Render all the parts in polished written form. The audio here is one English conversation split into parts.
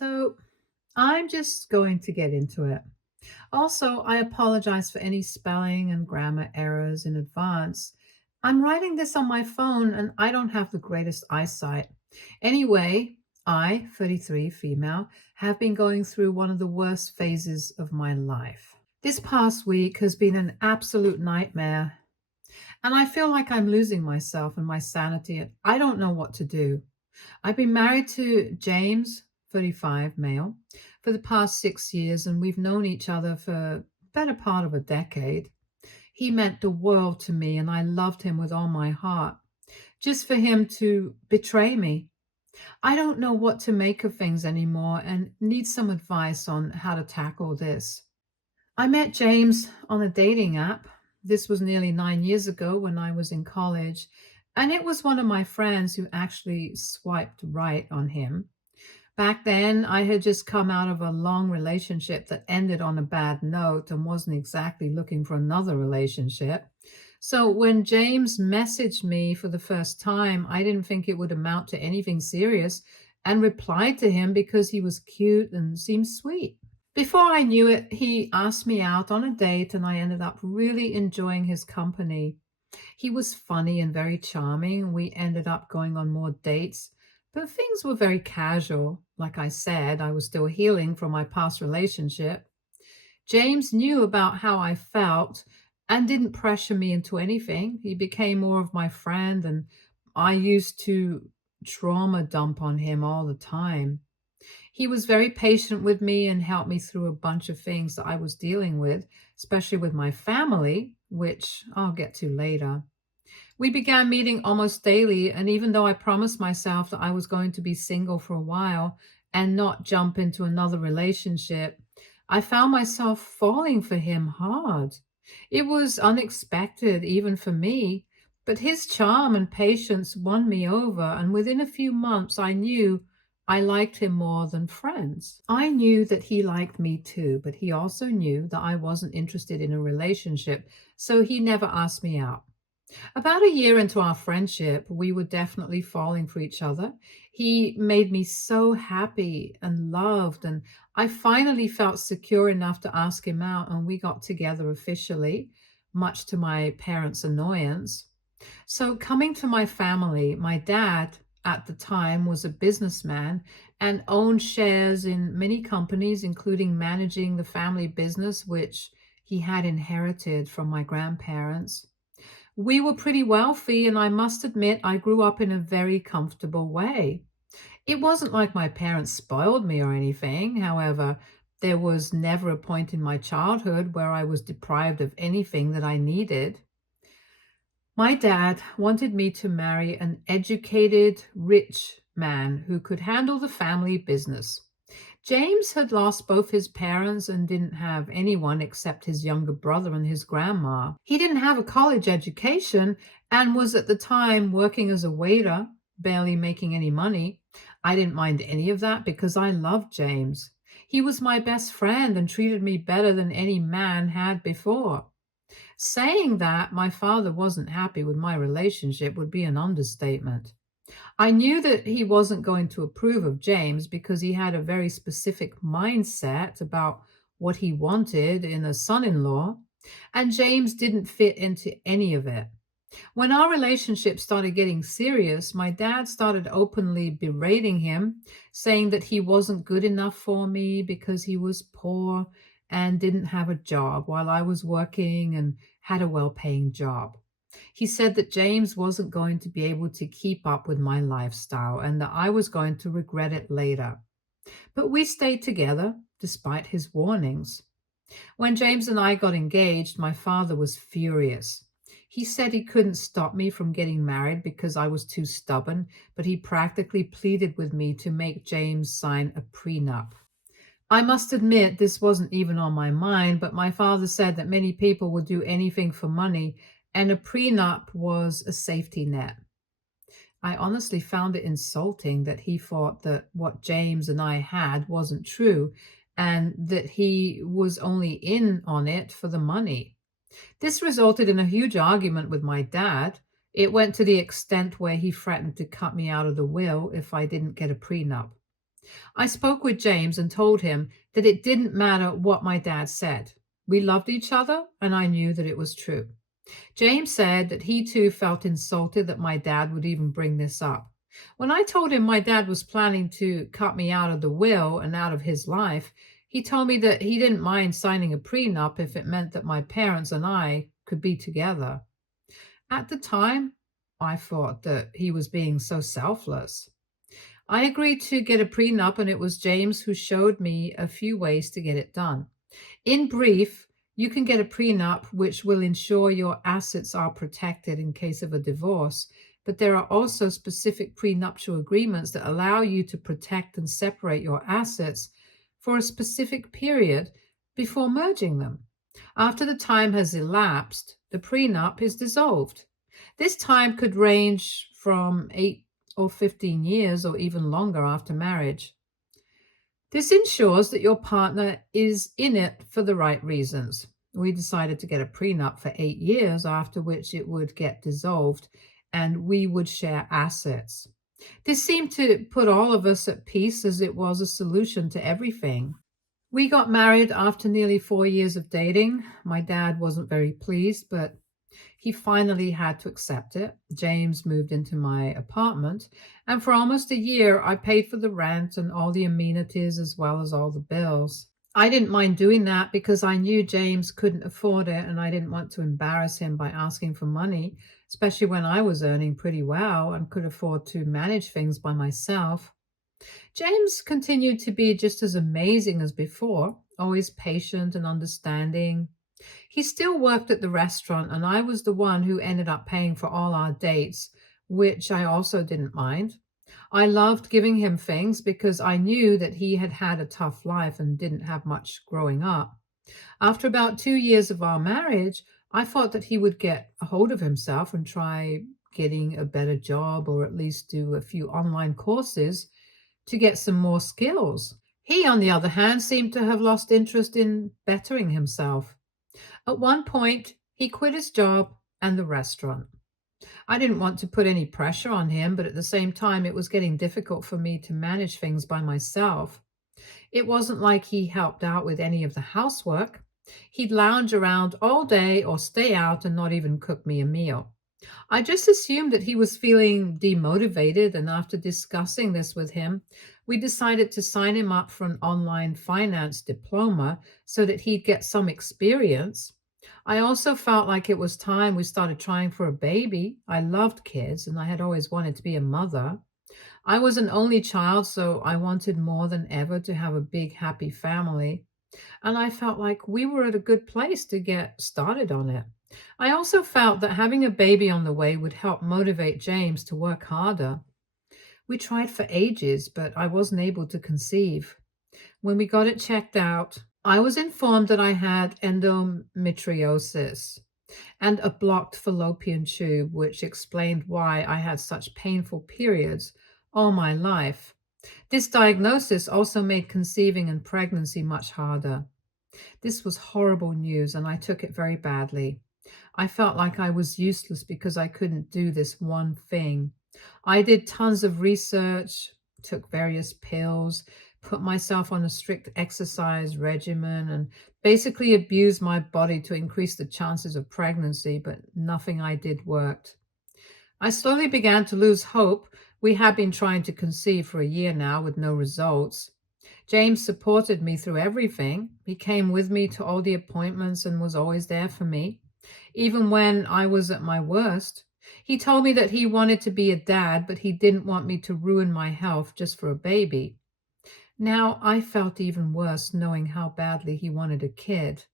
So I'm just going to get into it. Also, I apologize for any spelling and grammar errors in advance. I'm writing this on my phone and I don't have the greatest eyesight. Anyway, I, 33, female, have been going through one of the worst phases of my life. This past week has been an absolute nightmare, and I feel like I'm losing myself and my sanity, and I don't know what to do. I've been married to James, 35, male, for the past 6 years, and we've known each other for the better part of a decade. He meant the world to me, and I loved him with all my heart. Just for him to betray me, I don't know what to make of things anymore and need some advice on how to tackle this. I met James on a dating app. This was nearly 9 years ago when I was in college, and it was one of my friends who actually swiped right on him. Back then, I had just come out of a long relationship that ended on a bad note and wasn't exactly looking for another relationship. So when James messaged me for the first time, I didn't think it would amount to anything serious and replied to him because he was cute and seemed sweet. Before I knew it, he asked me out on a date, and I ended up really enjoying his company. He was funny and very charming. We ended up going on more dates, but things were very casual. Like I said, I was still healing from my past relationship. James knew about how I felt and didn't pressure me into anything. He became more of my friend, and I used to trauma dump on him all the time. He was very patient with me and helped me through a bunch of things that I was dealing with, especially with my family, which I'll get to later. We began meeting almost daily, and even though I promised myself that I was going to be single for a while and not jump into another relationship, I found myself falling for him hard. It was unexpected, even for me, but his charm and patience won me over, and within a few months, I knew I liked him more than friends. I knew that he liked me too, but he also knew that I wasn't interested in a relationship, so he never asked me out. About a year into our friendship, we were definitely falling for each other. He made me so happy and loved, and I finally felt secure enough to ask him out, and we got together officially, much to my parents' annoyance. So, coming to my family, my dad at the time was a businessman and owned shares in many companies, including managing the family business, which he had inherited from my grandparents. We were pretty wealthy, and I must admit, I grew up in a very comfortable way. It wasn't like my parents spoiled me or anything. However, there was never a point in my childhood where I was deprived of anything that I needed. My dad wanted me to marry an educated, rich man who could handle the family business. James had lost both his parents and didn't have anyone except his younger brother and his grandma. He didn't have a college education and was at the time working as a waiter, barely making any money. I didn't mind any of that because I loved James. He was my best friend and treated me better than any man had before. Saying that my father wasn't happy with my relationship would be an understatement. I knew that he wasn't going to approve of James because he had a very specific mindset about what he wanted in a son in law, and James didn't fit into any of it. When our relationship started getting serious, my dad started openly berating him, saying that he wasn't good enough for me because he was poor and didn't have a job while I was working and had a well paying job. He said that James wasn't going to be able to keep up with my lifestyle and that I was going to regret it later. But we stayed together despite his warnings. When James and I got engaged, my father was furious. He said he couldn't stop me from getting married because I was too stubborn, but he practically pleaded with me to make James sign a prenup. I must admit, this wasn't even on my mind, but my father said that many people would do anything for money, and a prenup was a safety net. I honestly found it insulting that he thought that what James and I had wasn't true and that he was only in on it for the money. This resulted in a huge argument with my dad. It went to the extent where he threatened to cut me out of the will if I didn't get a prenup. I spoke with James and told him that it didn't matter what my dad said. We loved each other, and I knew that it was true. James said that he too felt insulted that my dad would even bring this up. When I told him my dad was planning to cut me out of the will and out of his life, he told me that he didn't mind signing a prenup if it meant that my parents and I could be together. At the time, I thought that he was being so selfless. I agreed to get a prenup, and it was James who showed me a few ways to get it done. In brief, you can get a prenup which will ensure your assets are protected in case of a divorce, but there are also specific prenuptial agreements that allow you to protect and separate your assets for a specific period before merging them. After the time has elapsed, the prenup is dissolved. This time could range from 8 or 15 years or even longer after marriage. This ensures that your partner is in it for the right reasons. We decided to get a prenup for 8 years, after which it would get dissolved and we would share assets. This seemed to put all of us at peace as it was a solution to everything. We got married after nearly 4 years of dating. My dad wasn't very pleased, but he finally had to accept it. James moved into my apartment, and for almost a year, I paid for the rent and all the amenities as well as all the bills. I didn't mind doing that because I knew James couldn't afford it, and I didn't want to embarrass him by asking for money, especially when I was earning pretty well and could afford to manage things by myself. James continued to be just as amazing as before, always patient and understanding. He still worked at the restaurant, and I was the one who ended up paying for all our dates, which I also didn't mind. I loved giving him things because I knew that he had had a tough life and didn't have much growing up. After about 2 years of our marriage, I thought that he would get a hold of himself and try getting a better job or at least do a few online courses to get some more skills. He, on the other hand, seemed to have lost interest in bettering himself. At one point, he quit his job and the restaurant. I didn't want to put any pressure on him, but at the same time, it was getting difficult for me to manage things by myself. It wasn't like he helped out with any of the housework. He'd lounge around all day or stay out and not even cook me a meal. I just assumed that he was feeling demotivated, and after discussing this with him, we decided to sign him up for an online finance diploma so that he'd get some experience. I also felt like it was time we started trying for a baby. I loved kids and I had always wanted to be a mother. I was an only child, so I wanted more than ever to have a big, happy family. And I felt like we were at a good place to get started on it. I also felt that having a baby on the way would help motivate James to work harder. We tried for ages, but I wasn't able to conceive. When we got it checked out, I was informed that I had endometriosis and a blocked fallopian tube, which explained why I had such painful periods all my life. This diagnosis also made conceiving and pregnancy much harder. This was horrible news, and I took it very badly. I felt like I was useless because I couldn't do this one thing. I did tons of research, took various pills, put myself on a strict exercise regimen, and basically abused my body to increase the chances of pregnancy, but nothing I did worked. I slowly began to lose hope. We had been trying to conceive for a year now with no results. James supported me through everything. He came with me to all the appointments and was always there for me, even when I was at my worst. He told me that he wanted to be a dad, but he didn't want me to ruin my health just for a baby. Now I felt even worse knowing how badly he wanted a kid.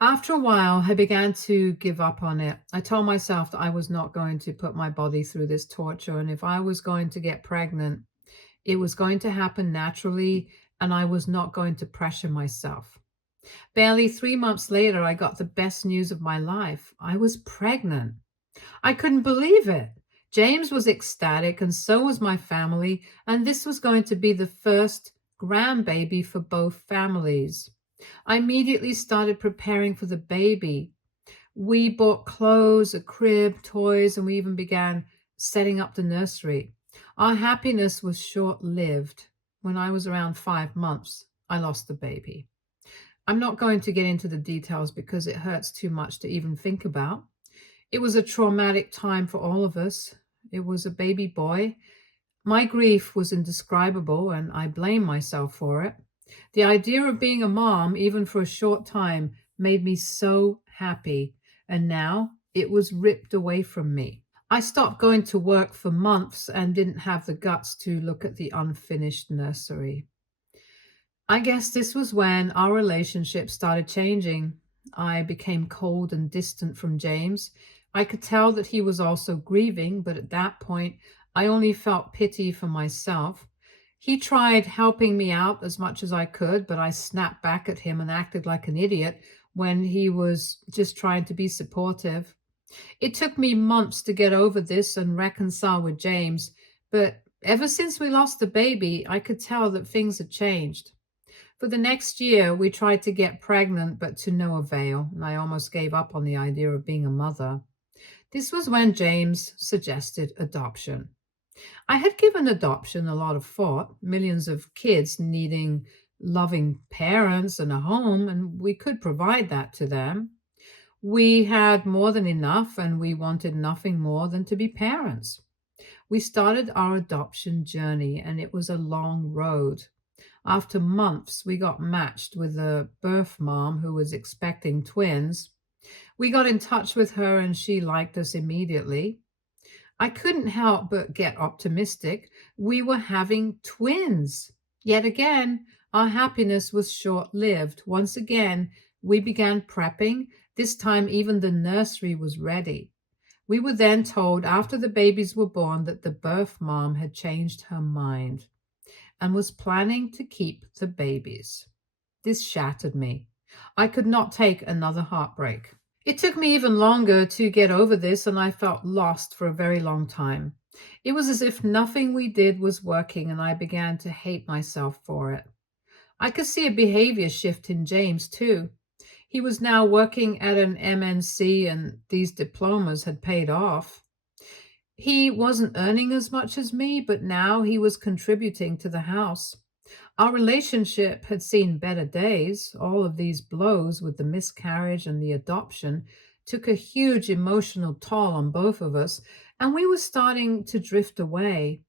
After a while, I began to give up on it. I told myself that I was not going to put my body through this torture, and if I was going to get pregnant, it was going to happen naturally, and I was not going to pressure myself. Barely 3 months later, I got the best news of my life. I was pregnant. I couldn't believe it. James was ecstatic, and so was my family, and this was going to be the first grandbaby for both families. I immediately started preparing for the baby. We bought clothes, a crib, toys, and we even began setting up the nursery. Our happiness was short lived. when I was around 5 months, I lost the baby. I'm not going to get into the details because it hurts too much to even think about. It was a traumatic time for all of us. It was a baby boy. My grief was indescribable, and I blame myself for it. The idea of being a mom, even for a short time, made me so happy, and now it was ripped away from me. I stopped going to work for months and didn't have the guts to look at the unfinished nursery. I guess this was when our relationship started changing. I became cold and distant from James. I could tell that he was also grieving, but at that point, I only felt pity for myself. He tried helping me out as much as I could, but I snapped back at him and acted like an idiot when he was just trying to be supportive. It took me months to get over this and reconcile with James, but ever since we lost the baby, I could tell that things had changed. For the next year, we tried to get pregnant, but to no avail, and I almost gave up on the idea of being a mother. This was when James suggested adoption. I had given adoption a lot of thought, millions of kids needing loving parents and a home, and we could provide that to them. We had more than enough, and we wanted nothing more than to be parents. We started our adoption journey, and it was a long road. After months, we got matched with a birth mom who was expecting twins. We got in touch with her and she liked us immediately. I couldn't help but get optimistic. We were having twins. Yet again, our happiness was short lived. Once again, we began prepping. This time, even the nursery was ready. We were then told after the babies were born that the birth mom had changed her mind and was planning to keep the babies. This shattered me. I could not take another heartbreak. It took me even longer to get over this, and I felt lost for a very long time. It was as if nothing we did was working, and I began to hate myself for it. I could see a behavior shift in James, too. He was now working at an MNC, and these diplomas had paid off. He wasn't earning as much as me, but now he was contributing to the house. Our relationship had seen better days. All of these blows with the miscarriage and the adoption took a huge emotional toll on both of us, and we were starting to drift away.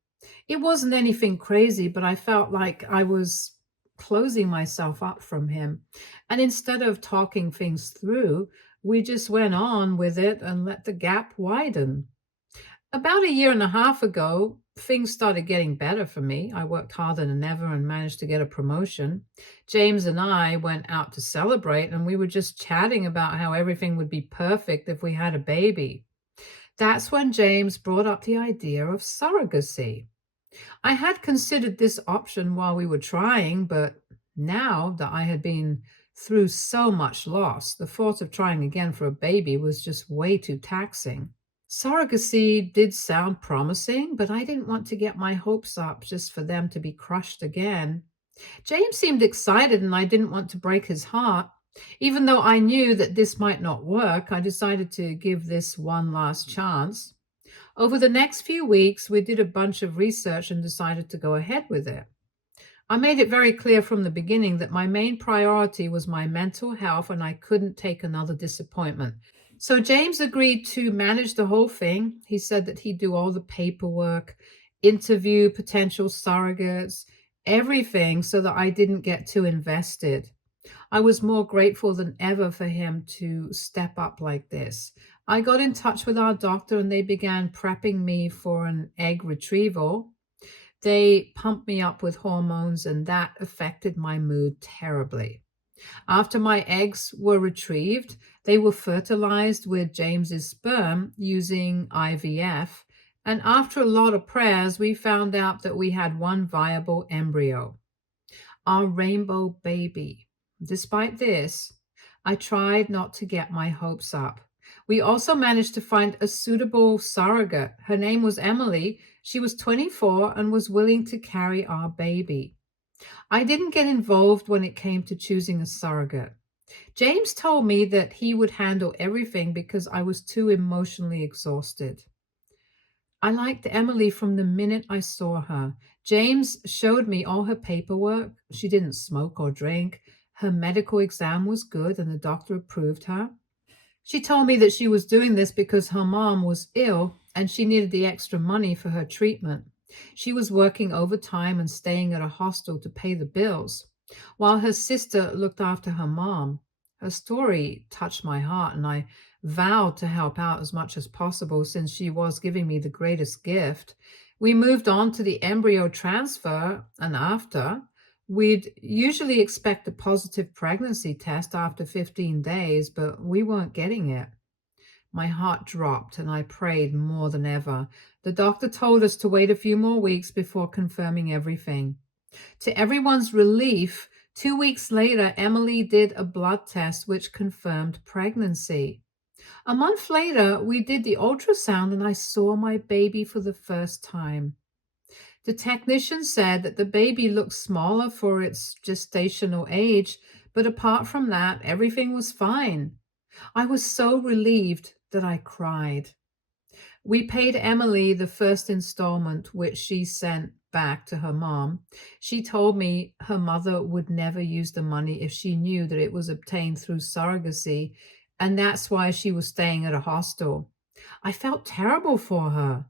It wasn't anything crazy, but I felt like I was closing myself up from him. And instead of talking things through, we just went on with it and let the gap widen. About a year and a half ago, things started getting better for me. I worked harder than ever and managed to get a promotion. James and I went out to celebrate, and we were just chatting about how everything would be perfect if we had a baby. That's when James brought up the idea of surrogacy. I had considered this option while we were trying, but now that I had been through so much loss, the thought of trying again for a baby was just way too taxing. Surrogacy did sound promising, but I didn't want to get my hopes up just for them to be crushed again. James seemed excited, and I didn't want to break his heart. Even though I knew that this might not work, I decided to give this one last chance. Over the next few weeks, we did a bunch of research and decided to go ahead with it. I made it very clear from the beginning that my main priority was my mental health, and I couldn't take another disappointment. So James agreed to manage the whole thing. He said that he'd do all the paperwork, interview potential surrogates, everything so that I didn't get too invested. I was more grateful than ever for him to step up like this. I got in touch with our doctor and they began prepping me for an egg retrieval. They pumped me up with hormones, and that affected my mood terribly. After my eggs were retrieved, they were fertilized with James's sperm using IVF. And after a lot of prayers, we found out that we had one viable embryo, our rainbow baby. Despite this, I tried not to get my hopes up. We also managed to find a suitable surrogate. Her name was Emily. She was 24 and was willing to carry our baby. I didn't get involved when it came to choosing a surrogate. James told me that he would handle everything because I was too emotionally exhausted. I liked Emily from the minute I saw her. James showed me all her paperwork. She didn't smoke or drink. Her medical exam was good, and the doctor approved her. She told me that she was doing this because her mom was ill and she needed the extra money for her treatment. She was working overtime and staying at a hostel to pay the bills, while her sister looked after her mom. Her story touched my heart, and I vowed to help out as much as possible since she was giving me the greatest gift. We moved on to the embryo transfer, and after, we'd usually expect a positive pregnancy test after 15 days, but we weren't getting it. My heart dropped and I prayed more than ever. The doctor told us to wait a few more weeks before confirming everything. To everyone's relief, 2 weeks later, Emily did a blood test which confirmed pregnancy. A month later, we did the ultrasound and I saw my baby for the first time. The technician said that the baby looked smaller for its gestational age, but apart from that, everything was fine. I was so relieved that I cried. We paid Emily the first installment, which she sent back to her mom. She told me her mother would never use the money if she knew that it was obtained through surrogacy, and that's why she was staying at a hostel. I felt terrible for her.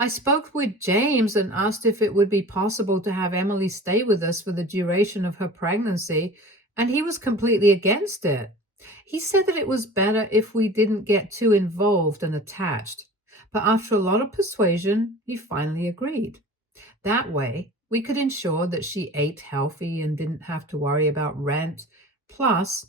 I spoke with James and asked if it would be possible to have Emily stay with us for the duration of her pregnancy, and he was completely against it. He said that it was better if we didn't get too involved and attached. But after a lot of persuasion, he finally agreed. That way, we could ensure that she ate healthy and didn't have to worry about rent. Plus,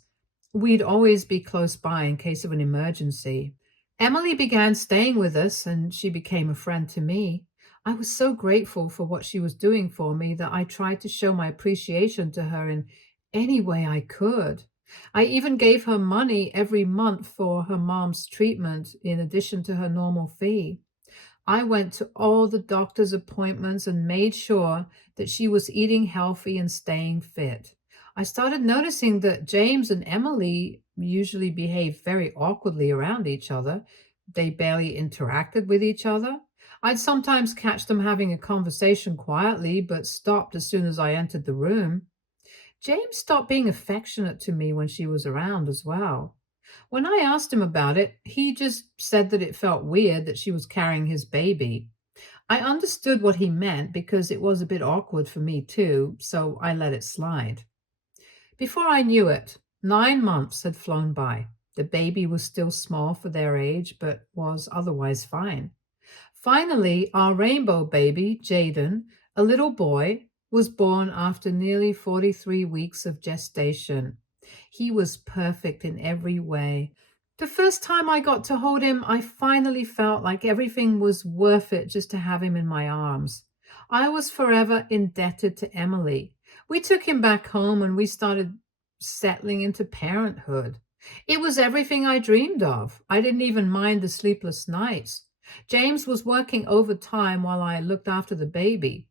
we'd always be close by in case of an emergency. Emily began staying with us and she became a friend to me. I was so grateful for what she was doing for me that I tried to show my appreciation to her in any way I could. I even gave her money every month for her mom's treatment in addition to her normal fee. I went to all the doctor's appointments and made sure that she was eating healthy and staying fit. I started noticing that James and Emily usually behaved very awkwardly around each other. They barely interacted with each other. I'd sometimes catch them having a conversation quietly, but stopped as soon as I entered the room. James stopped being affectionate to me when she was around as well. When I asked him about it, he just said that it felt weird that she was carrying his baby. I understood what he meant because it was a bit awkward for me too, so I let it slide. Before I knew it, 9 months had flown by. The baby was still small for their age, but was otherwise fine. Finally, our rainbow baby, Jaden, a little boy, was born after nearly 43 weeks of gestation. He was perfect in every way. The first time I got to hold him, I finally felt like everything was worth it just to have him in my arms. I was forever indebted to Emily. We took him back home and we started settling into parenthood. It was everything I dreamed of. I didn't even mind the sleepless nights. James was working overtime while I looked after the baby.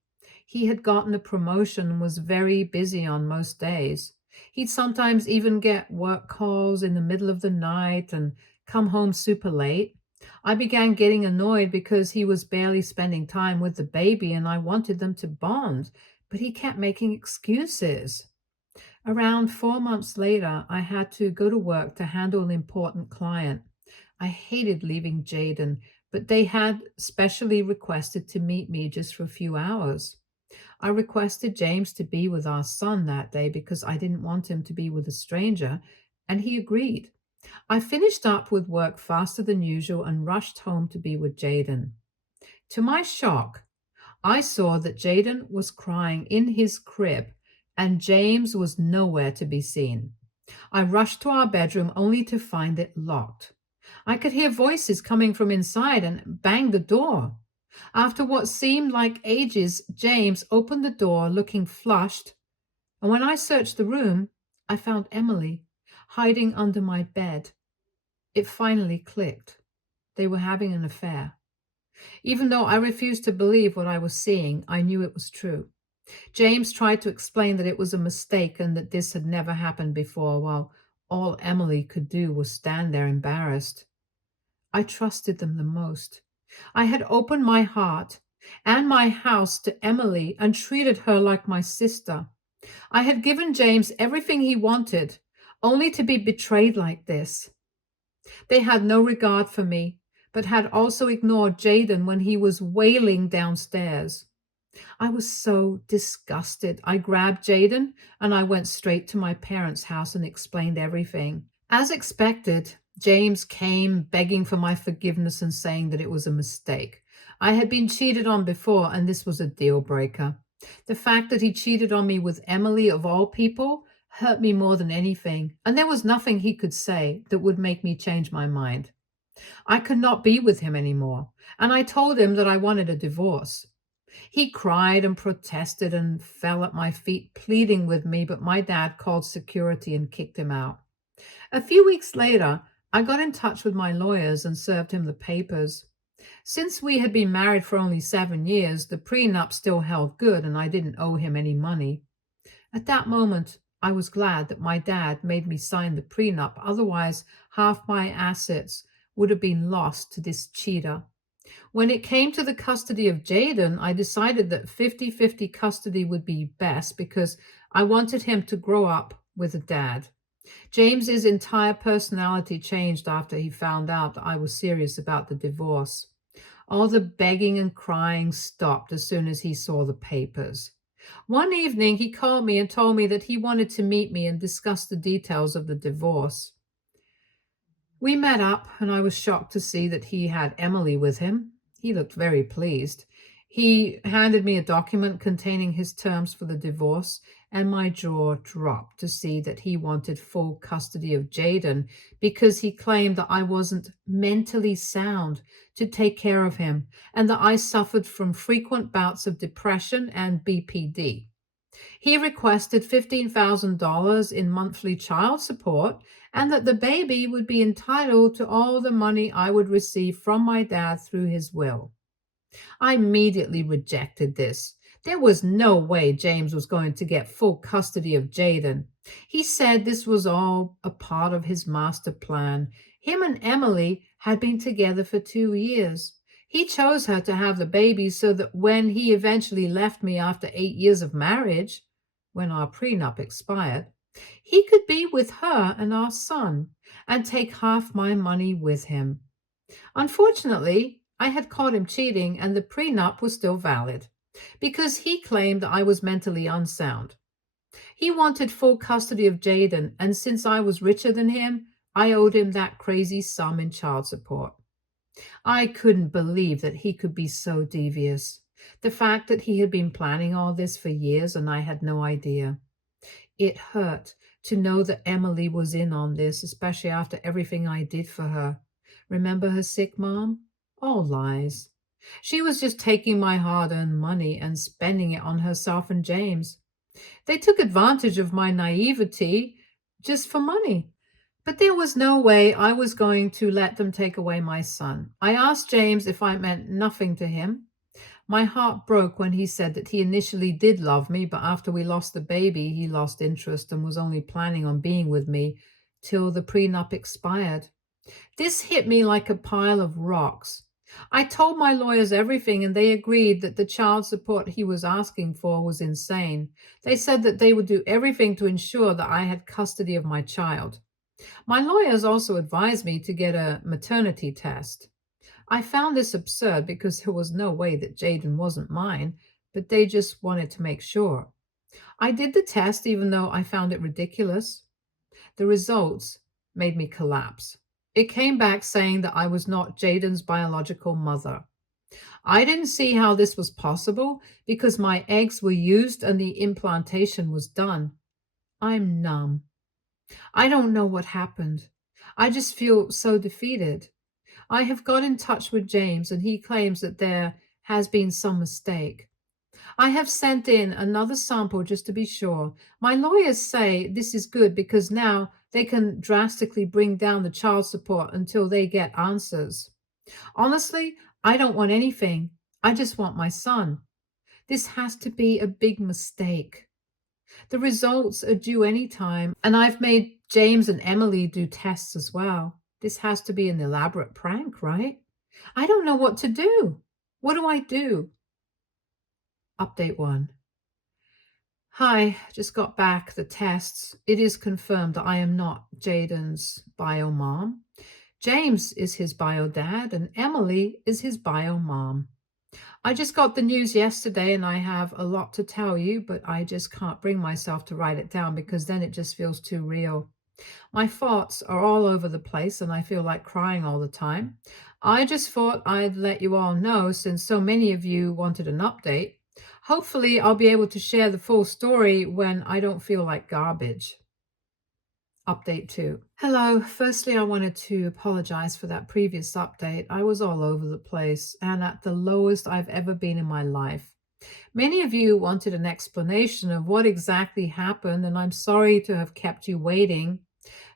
He had gotten a promotion and was very busy on most days. He'd sometimes even get work calls in the middle of the night and come home super late. I began getting annoyed because he was barely spending time with the baby and I wanted them to bond, but he kept making excuses. Around 4 months later, I had to go to work to handle an important client. I hated leaving Jaden, but they had specially requested to meet me just for a few hours. I requested James to be with our son that day because I didn't want him to be with a stranger, and he agreed. I finished up with work faster than usual and rushed home to be with Jaden. To my shock, I saw that Jaden was crying in his crib and James was nowhere to be seen. I rushed to our bedroom only to find it locked. I could hear voices coming from inside and banged the door. After what seemed like ages, James opened the door looking flushed, and when I searched the room, I found Emily hiding under my bed. It finally clicked. They were having an affair. Even though I refused to believe what I was seeing, I knew it was true. James tried to explain that it was a mistake and that this had never happened before, while all Emily could do was stand there embarrassed. I trusted them the most. I had opened my heart and my house to Emily and treated her like my sister. I had given James everything he wanted, only to be betrayed like this. They had no regard for me, but had also ignored Jaden when he was wailing downstairs. I was so disgusted. I grabbed Jaden and I went straight to my parents' house and explained everything. As expected, James came begging for my forgiveness and saying that it was a mistake. I had been cheated on before, and this was a deal breaker. The fact that he cheated on me with Emily, of all people, hurt me more than anything, and there was nothing he could say that would make me change my mind. I could not be with him anymore, and I told him that I wanted a divorce. He cried and protested and fell at my feet, pleading with me, but my dad called security and kicked him out. A few weeks later, I got in touch with my lawyers and served him the papers. Since we had been married for only 7 years, the prenup still held good and I didn't owe him any money. At that moment, I was glad that my dad made me sign the prenup, otherwise, half my assets would have been lost to this cheater. When it came to the custody of Jaden, I decided that 50-50 custody would be best because I wanted him to grow up with a dad. James's entire personality changed after he found out that I was serious about the divorce. All the begging and crying stopped as soon as he saw the papers. One evening, he called me and told me that he wanted to meet me and discuss the details of the divorce. We met up, and I was shocked to see that he had Emily with him. He looked very pleased. He handed me a document containing his terms for the divorce, and my jaw dropped to see that he wanted full custody of Jaden because he claimed that I wasn't mentally sound to take care of him and that I suffered from frequent bouts of depression and BPD. He requested $15,000 in monthly child support and that the baby would be entitled to all the money I would receive from my dad through his will. I immediately rejected this. There was no way James was going to get full custody of Jaden. He said this was all a part of his master plan. Him and Emily had been together for 2 years. He chose her to have the baby so that when he eventually left me after 8 years of marriage, when our prenup expired, he could be with her and our son and take half my money with him. Unfortunately, I had caught him cheating and the prenup was still valid because he claimed that I was mentally unsound. He wanted full custody of Jaden, and since I was richer than him, I owed him that crazy sum in child support. I couldn't believe that he could be so devious. The fact that he had been planning all this for years and I had no idea. It hurt to know that Emily was in on this, especially after everything I did for her. Remember her sick mom? All lies. She was just taking my hard-earned money and spending it on herself and James. They took advantage of my naivety just for money. But there was no way I was going to let them take away my son. I asked James if I meant nothing to him. My heart broke when he said that he initially did love me, but after we lost the baby, he lost interest and was only planning on being with me till the prenup expired. This hit me like a pile of rocks. I told my lawyers everything, and they agreed that the child support he was asking for was insane. They said that they would do everything to ensure that I had custody of my child. My lawyers also advised me to get a maternity test. I found this absurd because there was no way that Jaden wasn't mine, but they just wanted to make sure. I did the test even though I found it ridiculous. The results made me collapse. It came back saying that I was not Jaden's biological mother. I didn't see how this was possible because my eggs were used and the implantation was done. I'm numb. I don't know what happened. I just feel so defeated. I have got in touch with James and he claims that there has been some mistake. I have sent in another sample just to be sure. My lawyers say this is good because now they can drastically bring down the child support until they get answers. Honestly, I don't want anything. I just want my son. This has to be a big mistake. The results are due any time, and I've made James and Emily do tests as well. This has to be an elaborate prank, right? I don't know what to do. What do I do? Update 1. Hi, just got back the tests. It is confirmed that I am not Jaden's bio mom. James is his bio dad, and Emily is his bio mom. I just got the news yesterday and I have a lot to tell you, but I just can't bring myself to write it down because then it just feels too real. My thoughts are all over the place and I feel like crying all the time. I just thought I'd let you all know since so many of you wanted an update. Hopefully, I'll be able to share the full story when I don't feel like garbage. Update 2. Hello. Firstly, I wanted to apologize for that previous update. I was all over the place and at the lowest I've ever been in my life. Many of you wanted an explanation of what exactly happened, and I'm sorry to have kept you waiting.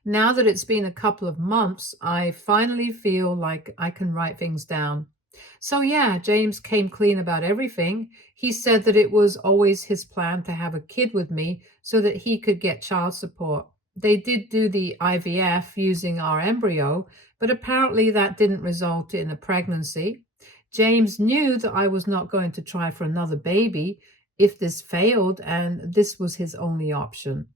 Now that it's been a couple of months, I finally feel like I can write things down. So, yeah, James came clean about everything. He said that it was always his plan to have a kid with me so that he could get child support. They did do the IVF using our embryo, but apparently that didn't result in a pregnancy. James knew that I was not going to try for another baby if this failed, and this was his only option.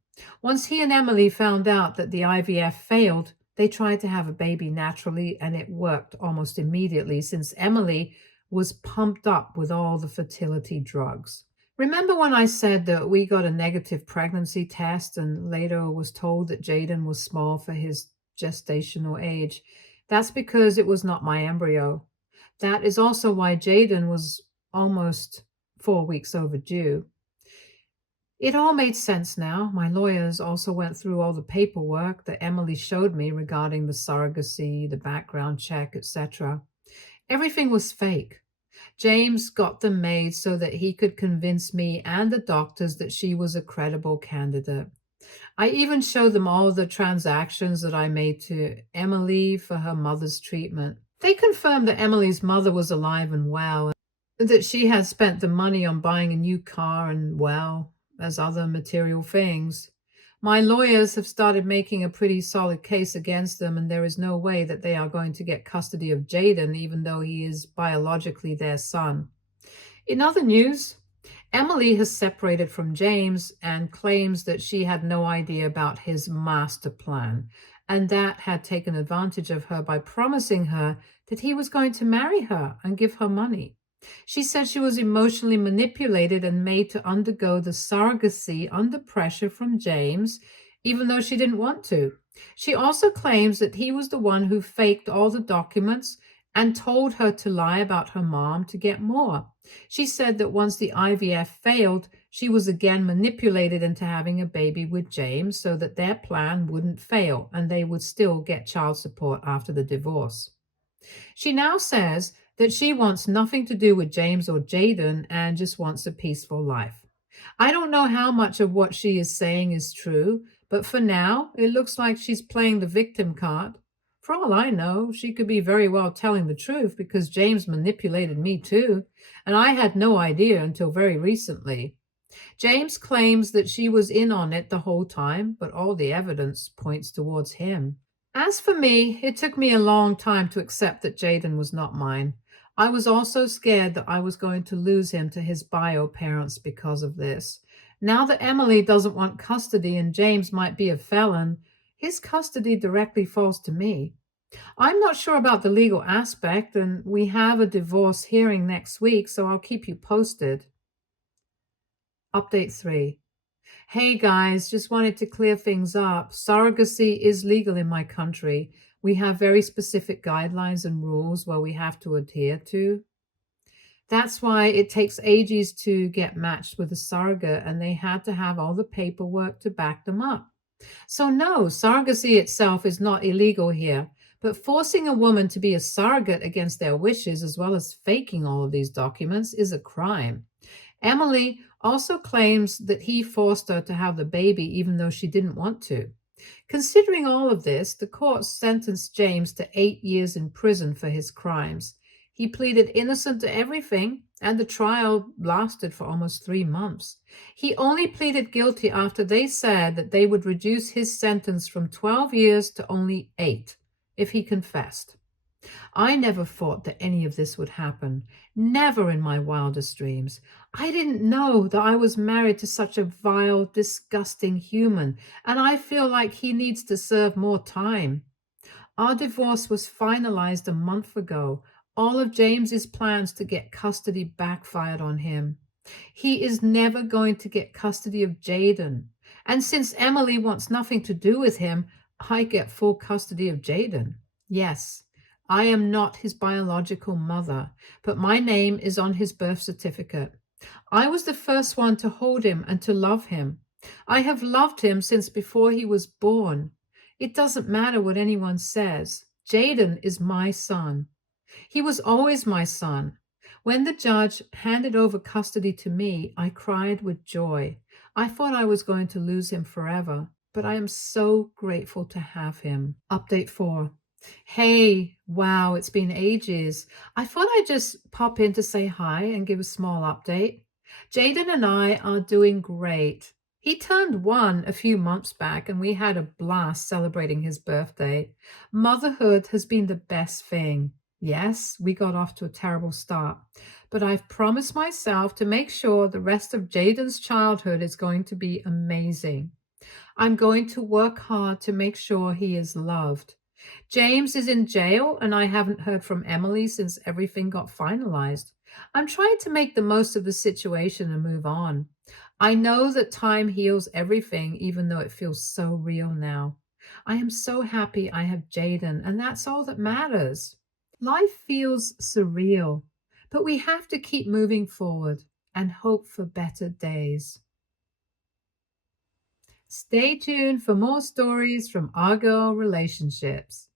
Once he and Emily found out that the IVF failed, they tried to have a baby naturally, and it worked almost immediately since Emily was pumped up with all the fertility drugs. Remember when I said that we got a negative pregnancy test and later was told that Jaden was small for his gestational age? That's because it was not my embryo. That is also why Jaden was almost 4 weeks overdue. It all made sense now. My lawyers also went through all the paperwork that Emily showed me regarding the surrogacy, the background check, etc. Everything was fake. James got them made so that he could convince me and the doctors that she was a credible candidate. I even showed them all the transactions that I made to Emily for her mother's treatment. They confirmed that Emily's mother was alive and well, and that she had spent the money on buying a new car and, well, as other material things. My lawyers have started making a pretty solid case against them, and there is no way that they are going to get custody of Jaden, even though he is biologically their son. In other news, Emily has separated from James and claims that she had no idea about his master plan, and that had taken advantage of her by promising her that he was going to marry her and give her money. She said she was emotionally manipulated and made to undergo the surrogacy under pressure from James, even though she didn't want to. She also claims that he was the one who faked all the documents and told her to lie about her mom to get more. She said that once the IVF failed, she was again manipulated into having a baby with James so that their plan wouldn't fail and they would still get child support after the divorce. She now says that she wants nothing to do with James or Jaden and just wants a peaceful life. I don't know how much of what she is saying is true, but for now, it looks like she's playing the victim card. For all I know, she could be very well telling the truth because James manipulated me too, and I had no idea until very recently. James claims that she was in on it the whole time, but all the evidence points towards him. As for me, it took me a long time to accept that Jaden was not mine. I was also scared that I was going to lose him to his bio parents because of this. Now that Emily doesn't want custody and James might be a felon, his custody directly falls to me. I'm not sure about the legal aspect, and we have a divorce hearing next week, so I'll keep you posted. Update 3. Hey guys, just wanted to clear things up. Surrogacy is legal in my country. We have very specific guidelines and rules where we have to adhere to. That's why it takes ages to get matched with a surrogate, and they had to have all the paperwork to back them up. So, no, surrogacy itself is not illegal here, but forcing a woman to be a surrogate against their wishes, as well as faking all of these documents, is a crime. Emily also claims that he forced her to have the baby even though she didn't want to. Considering all of this, the court sentenced James to 8 years in prison for his crimes. He pleaded innocent to everything, and the trial lasted for almost 3 months. He only pleaded guilty after they said that they would reduce his sentence from 12 years to only 8 if he confessed. I never thought that any of this would happen. Never in my wildest dreams. I didn't know that I was married to such a vile, disgusting human, and I feel like he needs to serve more time. Our divorce was finalized a month ago. All of James's plans to get custody backfired on him. He is never going to get custody of Jaden. And since Emily wants nothing to do with him, I get full custody of Jaden. Yes, I am not his biological mother, but my name is on his birth certificate. I was the first one to hold him and to love him. I have loved him since before he was born. It doesn't matter what anyone says. Jaden is my son. He was always my son. When the judge handed over custody to me, I cried with joy. I thought I was going to lose him forever, but I am so grateful to have him. Update 4. Hey, wow, it's been ages. I thought I'd just pop in to say hi and give a small update. Jaden and I are doing great. He turned 1 a few months back and we had a blast celebrating his birthday. Motherhood has been the best thing. Yes, we got off to a terrible start, but I've promised myself to make sure the rest of Jaden's childhood is going to be amazing. I'm going to work hard to make sure he is loved. James is in jail, and I haven't heard from Emily since everything got finalized. I'm trying to make the most of the situation and move on. I know that time heals everything, even though it feels so real now. I am so happy I have Jaden, and that's all that matters. Life feels surreal, but we have to keep moving forward and hope for better days. Stay tuned for more stories from our girl relationships.